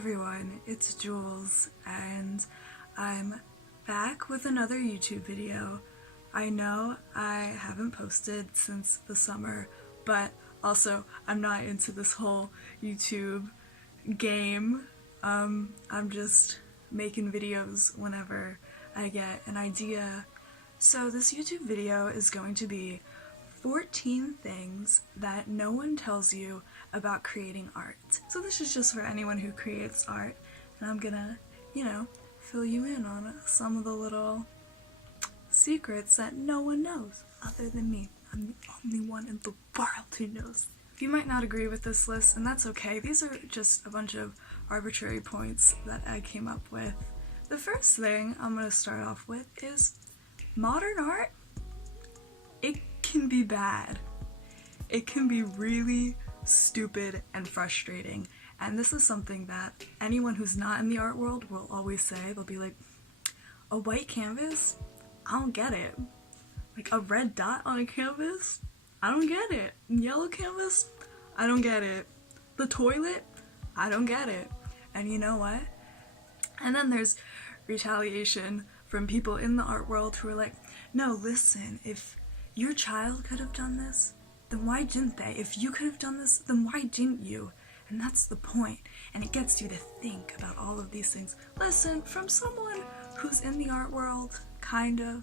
everyone, it's Jules, and I'm back with another YouTube video. I know I haven't posted since the summer, but also I'm not into this whole YouTube game. I'm just making videos whenever I get an idea. So this YouTube video is going to be 14 things that no one tells you about creating art. So this is just for anyone who creates art, and I'm gonna, fill you in on some of the little secrets that no one knows other than me. I'm the only one in the world who knows. You might not agree with this list, and that's okay. These are just a bunch of arbitrary points that I came up with. The first thing I'm gonna start off with is modern art. It can be bad. It can be really stupid and frustrating, and this is something that anyone who's not in the art world will always say. They'll be like, a white canvas? I don't get it. Like a red dot on a canvas? I don't get it. Yellow canvas? I don't get it. The toilet? I don't get it. And you know what? And then there's retaliation from people in the art world who are like, no, listen, if your child could have done this, then why didn't they? If you could have done this, then why didn't you? And that's the point. And it gets you to think about all of these things. Listen, from someone who's in the art world, kind of,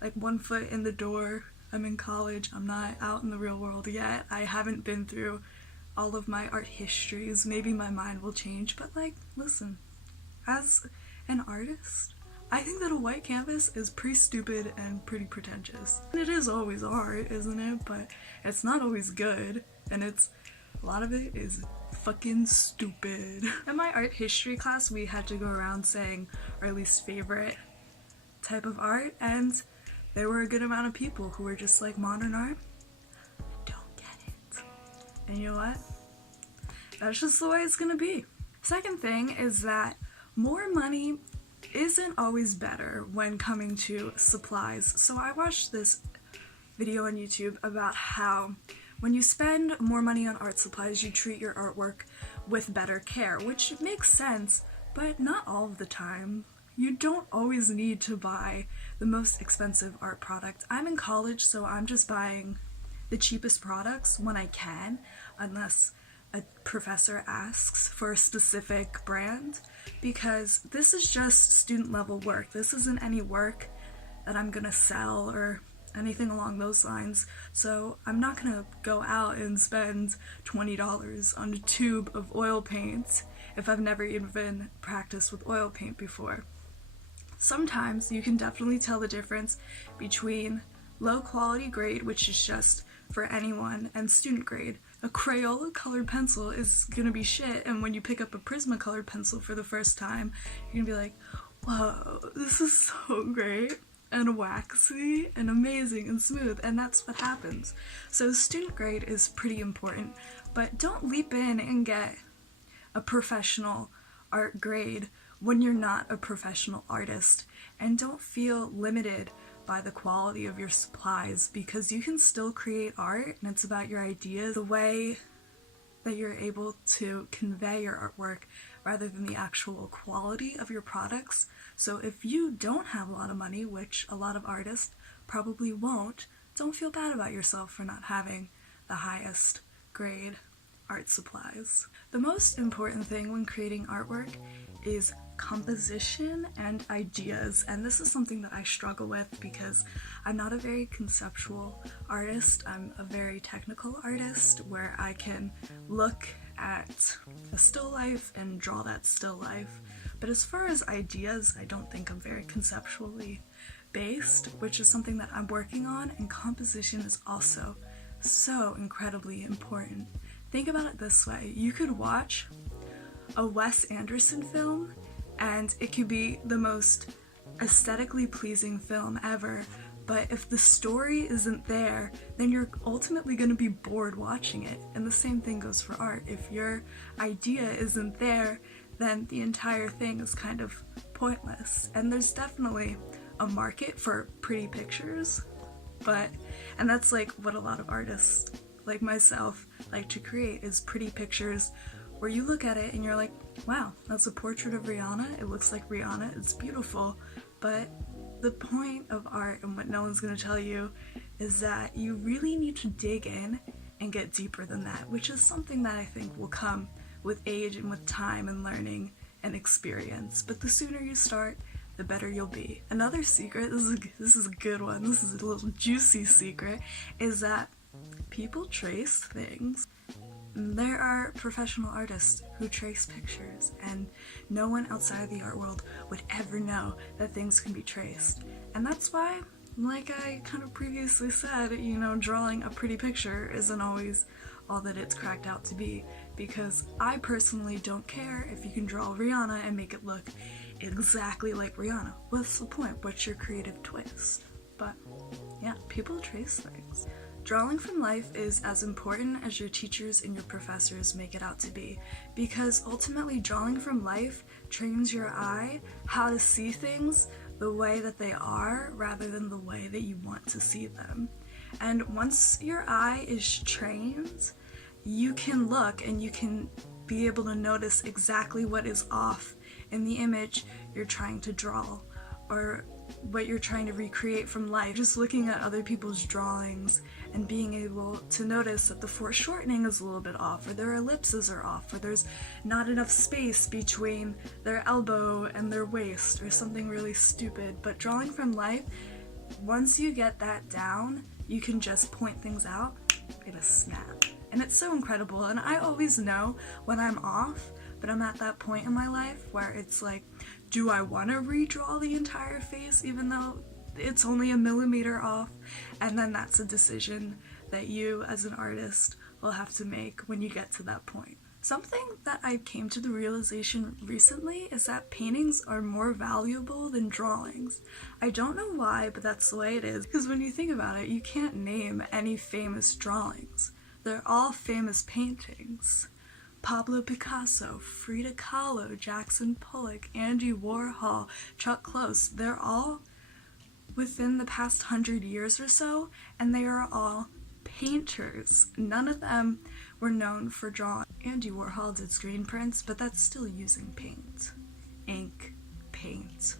like one foot in the door. I'm in college, I'm not out in the real world yet. I haven't been through all of my art histories. Maybe my mind will change, but listen, as an artist, I think that a white canvas is pretty stupid and pretty pretentious. And it is always art, isn't it? But it's not always good, and a lot of it is fucking stupid. In my art history class, we had to go around saying our least favorite type of art, and there were a good amount of people who were just like, modern art? I don't get it. And you know what? That's just the way it's gonna be. Second thing is that more money isn't always better when coming to supplies. So I watched this video on YouTube about how when you spend more money on art supplies, you treat your artwork with better care, which makes sense, but not all of the time. You don't always need to buy the most expensive art product. I'm in college, so I'm just buying the cheapest products when I can, unless a professor asks for a specific brand, because this is just student level work. This isn't any work that I'm gonna sell or anything along those lines, so I'm not gonna go out and spend $20 on a tube of oil paint if I've never even practiced with oil paint before. Sometimes you can definitely tell the difference between low quality grade, which is just for anyone, and student grade. A Crayola colored pencil is gonna be shit, and when you pick up a Prismacolor pencil for the first time, you're gonna be like, whoa, this is so great and waxy and amazing and smooth, and that's what happens. So student grade is pretty important, but don't leap in and get a professional art grade when you're not a professional artist, and don't feel limited by the quality of your supplies, because you can still create art, and it's about your ideas, the way that you're able to convey your artwork rather than the actual quality of your products. So if you don't have a lot of money, which a lot of artists probably won't, don't feel bad about yourself for not having the highest grade art supplies. The most important thing when creating artwork is composition and ideas, and this is something that I struggle with because I'm not a very conceptual artist. I'm a very technical artist where I can look at a still life and draw that still life, but as far as ideas, I don't think I'm very conceptually based, which is something that I'm working on, and composition is also so incredibly important. Think about it this way: you could watch a Wes Anderson film and it could be the most aesthetically pleasing film ever, but if the story isn't there, then you're ultimately going to be bored watching it. And the same thing goes for art. If your idea isn't there, then the entire thing is kind of pointless. And there's definitely a market for pretty pictures, and that's like what a lot of artists like myself like to create, is pretty pictures where you look at it and you're like, wow, that's a portrait of Rihanna, it looks like Rihanna, it's beautiful. But the point of art, and what no one's gonna tell you, is that you really need to dig in and get deeper than that, which is something that I think will come with age and with time and learning and experience. But the sooner you start, the better you'll be. Another secret, this is a good one, this is a little juicy secret, is that people trace things. There are professional artists who trace pictures, and no one outside of the art world would ever know that things can be traced. And that's why, like I kind of previously said, drawing a pretty picture isn't always all that it's cracked out to be, because I personally don't care if you can draw Rihanna and make it look exactly like Rihanna. What's the point? What's your creative twist? But yeah, people trace things. Drawing from life is as important as your teachers and your professors make it out to be, because ultimately drawing from life trains your eye how to see things the way that they are rather than the way that you want to see them. And once your eye is trained, you can look and you can be able to notice exactly what is off in the image you're trying to draw or what you're trying to recreate from life. Just looking at other people's drawings and being able to notice that the foreshortening is a little bit off, or their ellipses are off, or there's not enough space between their elbow and their waist, or something really stupid. But drawing from life, once you get that down, you can just point things out in a snap. And it's so incredible, and I always know when I'm off, but I'm at that point in my life where it's like, do I want to redraw the entire face even though it's only a millimeter off? And then that's a decision that you as an artist will have to make when you get to that point. Something that I came to the realization recently is that paintings are more valuable than drawings. I don't know why, but that's the way it is, because when you think about it, you can't name any famous drawings. They're all famous paintings. Pablo Picasso, Frida Kahlo, Jackson Pollock, Andy Warhol, Chuck Close, they're all within the past 100 years or so, and they are all painters. None of them were known for drawing. Andy Warhol did screen prints, but that's still using paint. Ink, paint.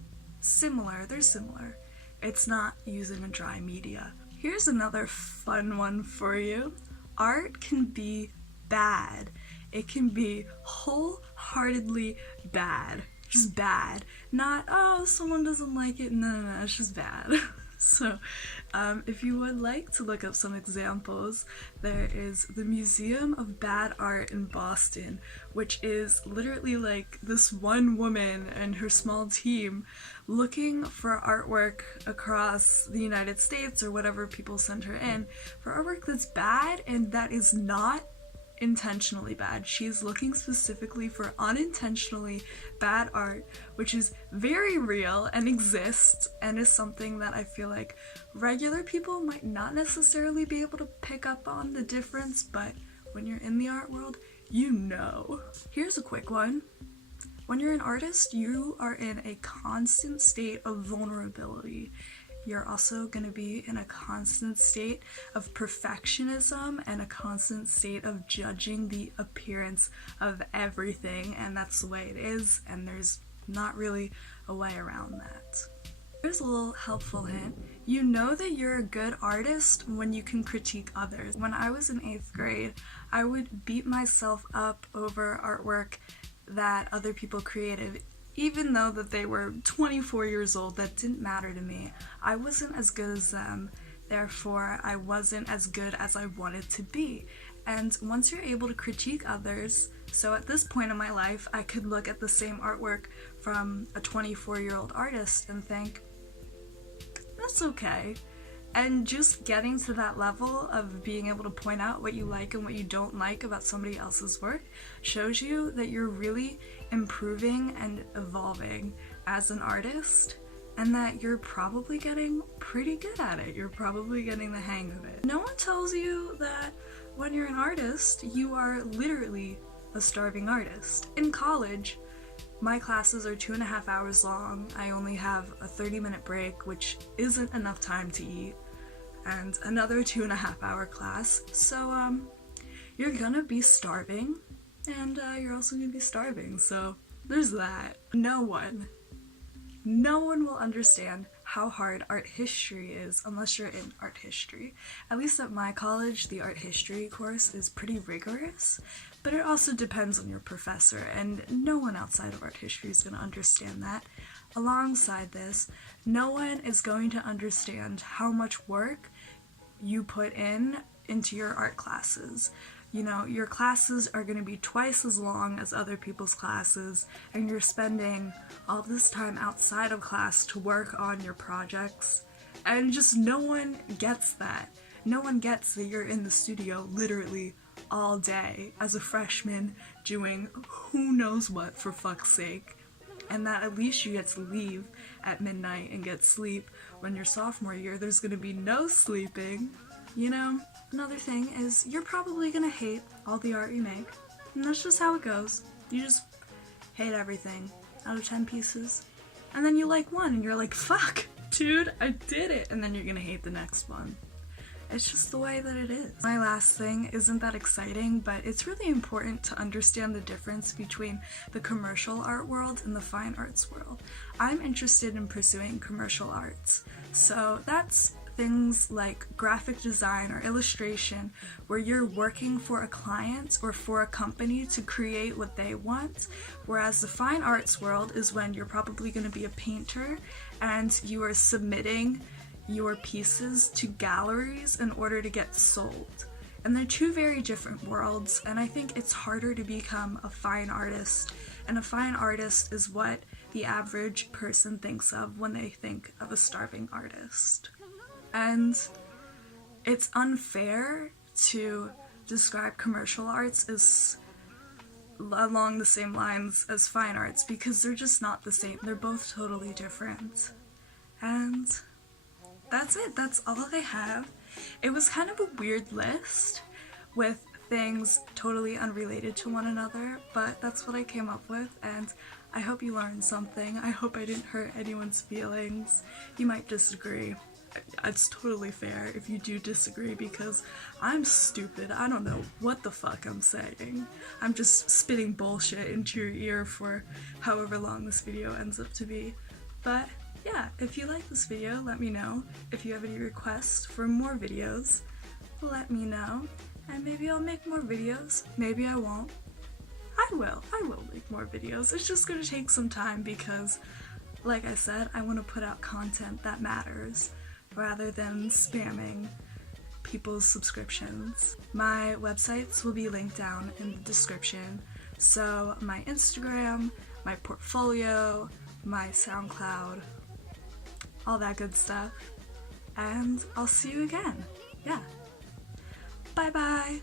They're similar. It's not using a dry media. Here's another fun one for you. Art can be bad. It can be wholeheartedly bad. Just bad. Not, oh, someone doesn't like it. No, it's just bad. So, if you would like to look up some examples, there is the Museum of Bad Art in Boston, which is literally like this one woman and her small team looking for artwork across the United States or whatever people send her in for artwork that's bad and that is not intentionally bad. She's looking specifically for unintentionally bad art, which is very real and exists and is something that I feel like regular people might not necessarily be able to pick up on the difference, but when you're in the art world, you know. Here's a quick one. When you're an artist, you are in a constant state of vulnerability. You're also going to be in a constant state of perfectionism and a constant state of judging the appearance of everything, and that's the way it is, and there's not really a way around that. Here's a little helpful hint. You know that you're a good artist when you can critique others. When I was in 8th grade, I would beat myself up over artwork that other people created, even though that they were 24 years old. That didn't matter to me. I wasn't as good as them, therefore I wasn't as good as I wanted to be. And once you're able to critique others, so at this point in my life, I could look at the same artwork from a 24-year-old artist and think, that's okay. And just getting to that level of being able to point out what you like and what you don't like about somebody else's work shows you that you're really improving and evolving as an artist, and that you're probably getting pretty good at it. You're probably getting the hang of it. No one tells you that when you're an artist, you are literally a starving artist. In college, my classes are 2.5 hours long. I only have a 30-minute break, which isn't enough time to eat, and another 2.5 hour class. So, you're gonna be starving, and you're also gonna be starving, so there's that. No one will understand how hard art history is unless you're in art history. At least at my college, the art history course is pretty rigorous, but it also depends on your professor, and no one outside of art history is going to understand that. Alongside this, no one is going to understand how much work you put into your art classes. You know, your classes are going to be twice as long as other people's classes, and you're spending all this time outside of class to work on your projects, and just no one gets that. No one gets that you're in the studio literally all day as a freshman doing who knows what, for fuck's sake, and that at least you get to leave at midnight and get sleep. When your sophomore year, there's going to be no sleeping. You know, another thing is you're probably gonna hate all the art you make, and that's just how it goes. You just hate everything out of 10 pieces, and then you like one and you're like, fuck, dude, I did it, and then you're gonna hate the next one. It's just the way that it is. My last thing isn't that exciting, but it's really important to understand the difference between the commercial art world and the fine arts world. I'm interested in pursuing commercial arts, so that's things like graphic design or illustration, where you're working for a client or for a company to create what they want, whereas the fine arts world is when you're probably going to be a painter and you are submitting your pieces to galleries in order to get sold. And they're two very different worlds, and I think it's harder to become a fine artist, and a fine artist is what the average person thinks of when they think of a starving artist. And it's unfair to describe commercial arts as along the same lines as fine arts, because they're just not the same. They're both totally different. And that's it. That's all I have. It was kind of a weird list with things totally unrelated to one another, but that's what I came up with, and I hope you learned something. I hope I didn't hurt anyone's feelings. You might disagree. It's totally fair if you do disagree, because I'm stupid. I don't know what the fuck I'm saying. I'm just spitting bullshit into your ear for however long this video ends up to be. But yeah, if you like this video, let me know. If you have any requests for more videos, let me know. And maybe I'll make more videos. Maybe I won't. I will make more videos. It's just gonna take some time because, like I said, I want to put out content that matters, rather than spamming people's subscriptions. My websites will be linked down in the description, so my Instagram, my portfolio, my SoundCloud, all that good stuff, and I'll see you again. Yeah. Bye bye!